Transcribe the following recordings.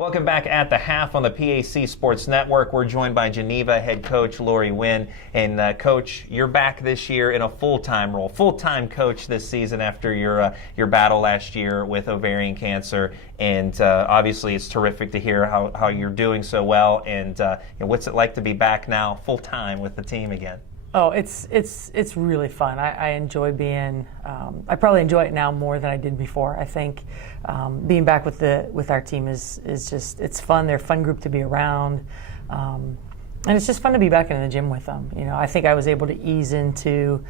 Welcome back at the half on the PAC Sports Network. We're joined by Geneva head coach Lori Wynn. And Coach, you're back this year in a full-time role, full-time coach this season after your battle last year with ovarian cancer. And obviously, it's terrific to hear how you're doing so well. And what's it like to be back now full-time with the team again? Oh, it's really fun. I enjoy being. I probably enjoy it now more than I did before. I think being back with our team is just it's fun. They're a fun group to be around, and it's just fun to be back in the gym with them. I think I was able to ease into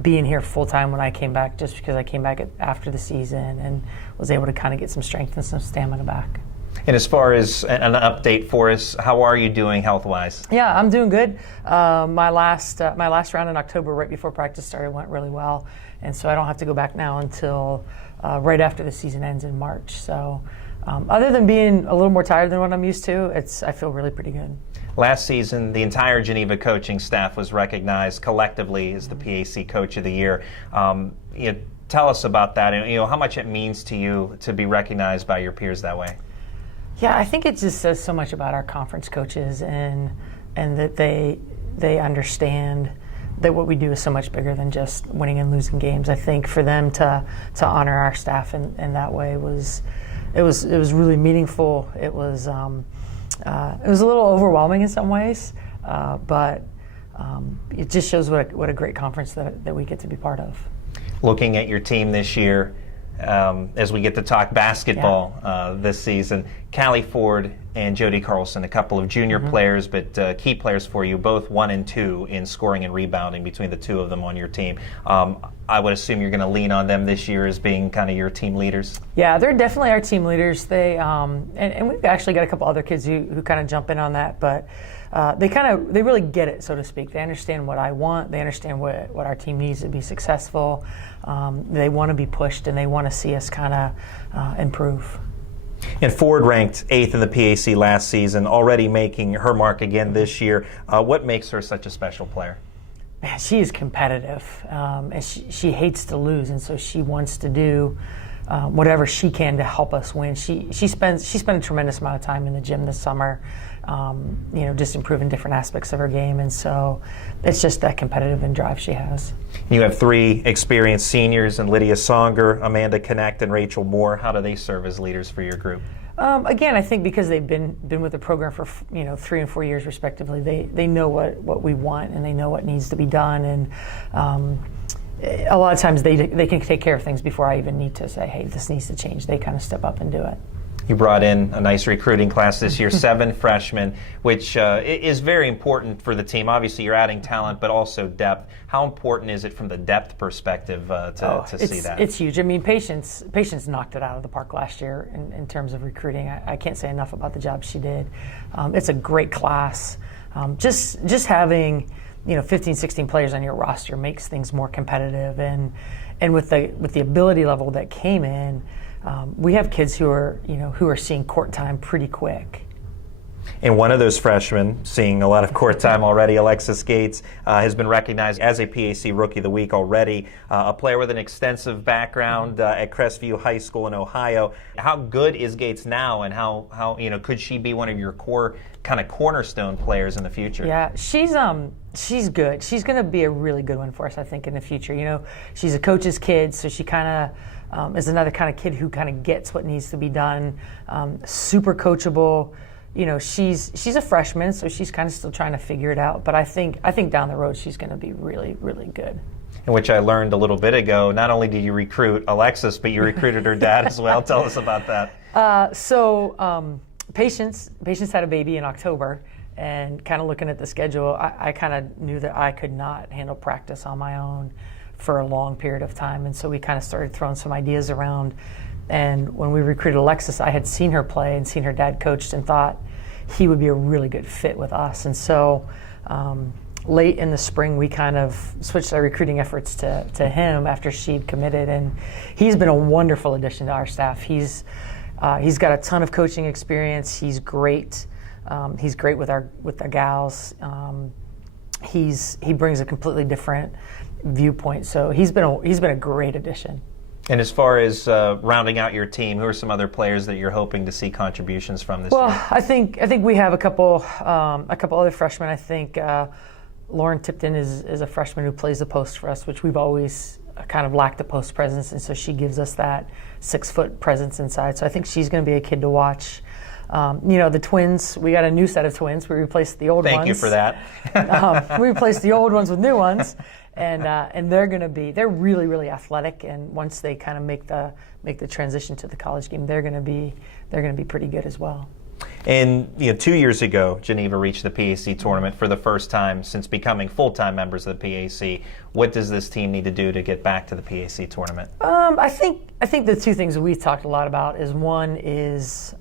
being here full time when I came back, just because I came back after the season and was able to kind of get some strength and some stamina back. And as far as an update for us, how are you doing health-wise? Yeah, I'm doing good. My last round in October, right before practice started, went really well, and so I don't have to go back now until right after the season ends in March. So, other than being a little more tired than what I'm used to, I feel really pretty good. Last season, the entire Geneva coaching staff was recognized collectively as the PAC Coach of the Year. Tell us about that, and how much it means to you to be recognized by your peers that way. Yeah, I think it just says so much about our conference coaches and that they understand that what we do is so much bigger than just winning and losing games. I think for them to honor our staff in that way was really meaningful. It was a little overwhelming in some ways, but it just shows what a great conference that we get to be part of. Looking at your team this year, as we get to talk basketball this season, Callie Ford and Jody Carlson, a couple of junior players, but key players for you, both 1 and 2 in scoring and rebounding between the two of them on your team. I would assume you're going to lean on them this year as being kind of your team leaders. Yeah, they're definitely our team leaders. They and we've actually got a couple other kids who kind of jump in on that, but they really get it, so to speak. They understand what I want. They understand what our team needs to be successful. They want to be pushed, and they want to see us kind of improve. And Ford ranked 8th in the PAC last season, already making her mark again this year. What makes her such a special player? Man, she is competitive, and she hates to lose, and so she wants to do whatever she can to help us win. She spent a tremendous amount of time in the gym this summer, just improving different aspects of her game, and so it's just that competitive and drive she has. You have 3 experienced seniors in Lydia Songer, Amanda Connect, and Rachel Moore. How do they serve as leaders for your group? Again, I think because they've been with the program for 3 and 4 years respectively, they know what we want and they know what needs to be done, and a lot of times they can take care of things before I even need to say, hey, this needs to change. They kind of step up and do it. You brought in a nice recruiting class this year, 7 freshmen, which is very important for the team. Obviously, you're adding talent, but also depth. How important is it from the depth perspective to see that? It's huge. I mean, Patience knocked it out of the park last year in terms of recruiting. I can't say enough about the job she did. It's a great class. Just having 15, 16 players on your roster makes things more competitive, and with the ability level that came in. We have kids who are seeing court time pretty quick. And one of those freshmen, seeing a lot of court time already, Alexis Gates, has been recognized as a PAC Rookie of the Week already. A player with an extensive background at Crestview High School in Ohio. How good is Gates now, and how could she be one of your core kind of cornerstone players in the future? Yeah, she's good. She's going to be a really good one for us, I think, in the future. She's a coach's kid, so she kind of is another kind of kid who kind of gets what needs to be done. Super coachable. She's a freshman, so she's kind of still trying to figure it out. But I think down the road she's going to be really, really good. In which I learned a little bit ago, not only did you recruit Alexis, but you recruited her dad as well. Tell us about that. Patience had a baby in October, and kind of looking at the schedule, I kind of knew that I could not handle practice on my own for a long period of time, and so we kind of started throwing some ideas around. And when we recruited Alexis, I had seen her play and seen her dad coached and thought he would be a really good fit with us. And so late in the spring, we kind of switched our recruiting efforts to him after she'd committed, and he's been a wonderful addition to our staff. He's got a ton of coaching experience. He's great. He's great with our gals. He brings a completely different viewpoint. So he's been a great addition. And as far as rounding out your team, who are some other players that you're hoping to see contributions from this year? Well, I think we have a couple other freshmen. I think Lauren Tipton is a freshman who plays the post for us, which we've always kind of lacked the post presence, and so she gives us that 6-foot presence inside. So I think she's going to be a kid to watch. The twins, we got a new set of twins. We replaced the old ones. Thank you for that. We replaced the old ones with new ones, and they're really, really athletic. And once they kind of make the transition to the college game, they're going to be pretty good as well. And 2 years ago, Geneva reached the PAC tournament for the first time since becoming full-time members of the PAC. What does this team need to do to get back to the PAC tournament? I think the two things that we've talked a lot about is one is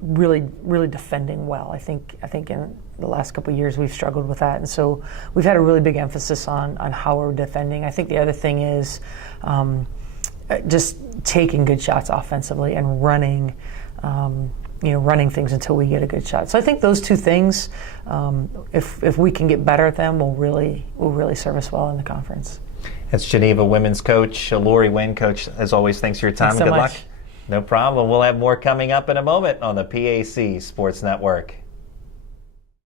really defending well. I think in the last couple of years we've struggled with that, and so we've had a really big emphasis on how we're defending. I think the other thing is just taking good shots offensively and running things until we get a good shot. So I think those two things, if we can get better at them, will really serve us well in the conference. That's Geneva women's coach, Lori Wynn. Coach, as always, thanks for your time Thanks and so good much. luck. No problem. We'll have more coming up in a moment on the PAC Sports Network.